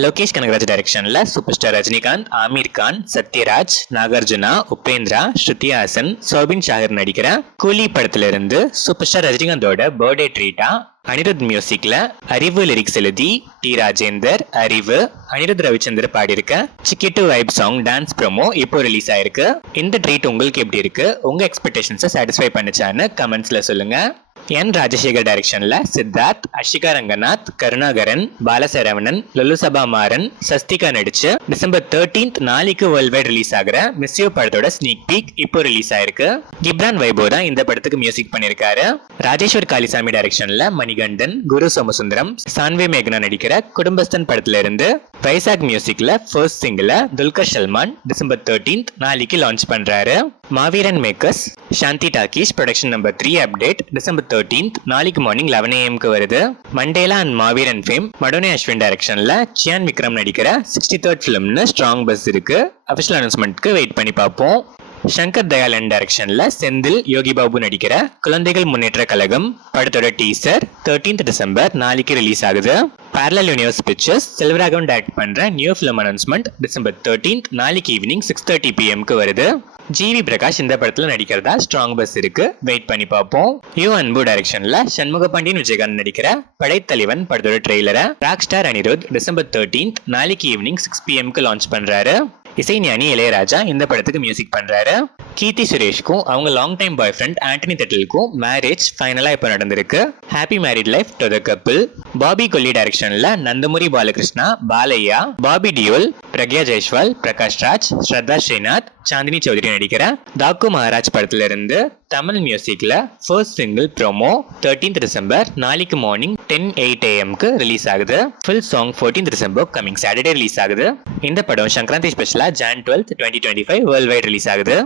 லோகேஷ் கனகராஜ் டைரக்ஷன்ல super star Rajinikanth, Aamir Khan, Sathyaraj, Nagarjuna, Upendra, Shruti Haasan, Soubin Shahir நடிக்கிற கூலி படத்துல இருந்து சூப்பர் ஸ்டார் ரஜினிகாந்தோட பர்த்டே ட்ரீட்டா அனிருத் மியூசிக்ல அறிவு லிரிக்ஸ் எழுதி டி ராஜேந்தர், அறிவு, அனிருத் ரவிச்சந்தர் பாடியிருக்க சிக்கிட்டு வைப் சாங் டான்ஸ் ப்ரோமோ இப்போ ரிலீஸ் ஆயிருக்கு. இந்த ட்ரீட் உங்களுக்கு எப்படி இருக்கு? உங்க எக்ஸ்பெக்டேஷன்ஸை சாட்டிஸ்ஃபை பண்ணுச்சான்னு கமெண்ட்ஸ்ல சொல்லுங்க. என் ராஜசேகர் டைரக்ஷன்ல சித்தார்த், அஷிகா ரங்கநாத், கருணாகரன், பாலசரவணன், லொலுசபா மாறன், சஸ்திகா நடிச்சு டிசம்பர் 13 நாளைக்கு வேர்ல்ட் வைட் ரிலீஸ் ஆகிற மிஸ் யூ படத்தோட ஸ்னீக் பீக் இப்போ ரிலீஸ் ஆயிருக்கு. கிப்ரான் வைபோ தான் இந்த படத்துக்கு மியூசிக் பண்ணிருக்காரு. ராஜேஸ்வர் காளிசாமி டைரக்ஷன்ல மணிகண்டன், குரு சோமசுந்தரம், சான்வி மேக்னா நடிக்கிற குடும்பஸ்தன் படத்துல இருந்து வைசாக் மியூசிக்ல ஃபர்ஸ்ட் சிங்கிள துல்கர் சல்மான் டிசம்பர் 13 நாளைக்கு லான்ச் பண்றாரு. Maaveeran makers Shanthi talkies production number 3 update December 13 நாளைக்கு மார்னிங் 11 AM வருது. மண்டேலா அண்ட் மாவீரன் ஃபேம் மடோனி அஸ்வின் டைரக்ஷன்ல சியான் விக்ரம் நடிக்கிற 63rd ஃபிலிம்னு ஸ்ட்ராங் பஸ் இருக்கு. அபிஷியல் அனௌன்ஸ்மெண்ட்க்கு வெயிட் பண்ணி பார்ப்போம். சங்கர் தயாளன் டைரக்ஷன்ல செந்தில், யோகி பாபு நடிக்கிற குழந்தைகள் முன்னேற்ற கழகம் படத்தோட டீசர் 13 டிசம்பர் நாளைக்கு ரிலீஸ் ஆகுது. Parallel Universe Pictures Selvaraghavan direct பண்ற நியூ ஃபிலிம் அனௌன்ஸ்மெண்ட் டிசம்பர் 13 நாளைக்கு ஈவினிங் 6:30 PM வருது. ஜிவி பிரகாஷ் இந்த படத்துல நடிக்கிறதா ஸ்ட்ராங் பஸ் இருக்கு. வெயிட் பண்ணி பார்ப்போம். யூ அன்பு டைரக்ஷன்ல சண்முக பாண்டியன், விஜயகாந்த் நடிக்கிற படைத்தலைவன் படத்தோட ட்ரெய்லரை ராக் ஸ்டார் அனிருத் டிசம்பர் 13 நாளைக்கு ஈவினிங் 6 PM லான்ச் பண்றாரு. இசைஞானி இளையராஜா இந்த படத்துக்கு மியூசிக் பண்றாரு. கீர்த்தி சுரேஷ்க்கும் அவங்க long time boy friend Antony தெட்டலுக்கும் மேரேஜ் ஃபைனலா இப்போ நடந்திருக்கு. Happy married life to the couple. Bobby Kolli டைரக்ஷன்ல நந்தமுரி பாலகிருஷ்ணா, பாலையா, பாபி டியோல், பிரக்யா ஜெய்ஸ்வால், பிரகாஷ் ராஜ், ஸ்ரத்தா ஸ்ரீநாத், சாந்தினி சௌத்ரி நடிக்கிற டாக்கு மகாராஜ் படத்துல இருந்து தமிழ் மியூசிக்ல ஃபர்ஸ்ட் சிங்கிள் ப்ரோமோ 13 டிசம்பர் நாளைக்கு மார்னிங் 10:08 AM ரிலீஸ் ஆகுது. Full song 14 December coming Saturday release ஆகுது. இந்த படம் சங்கராந்தி ஸ்பெஷலா Jan 12, 2025 வேர்ல்ட் வைட் ரிலீஸ் ஆகுது.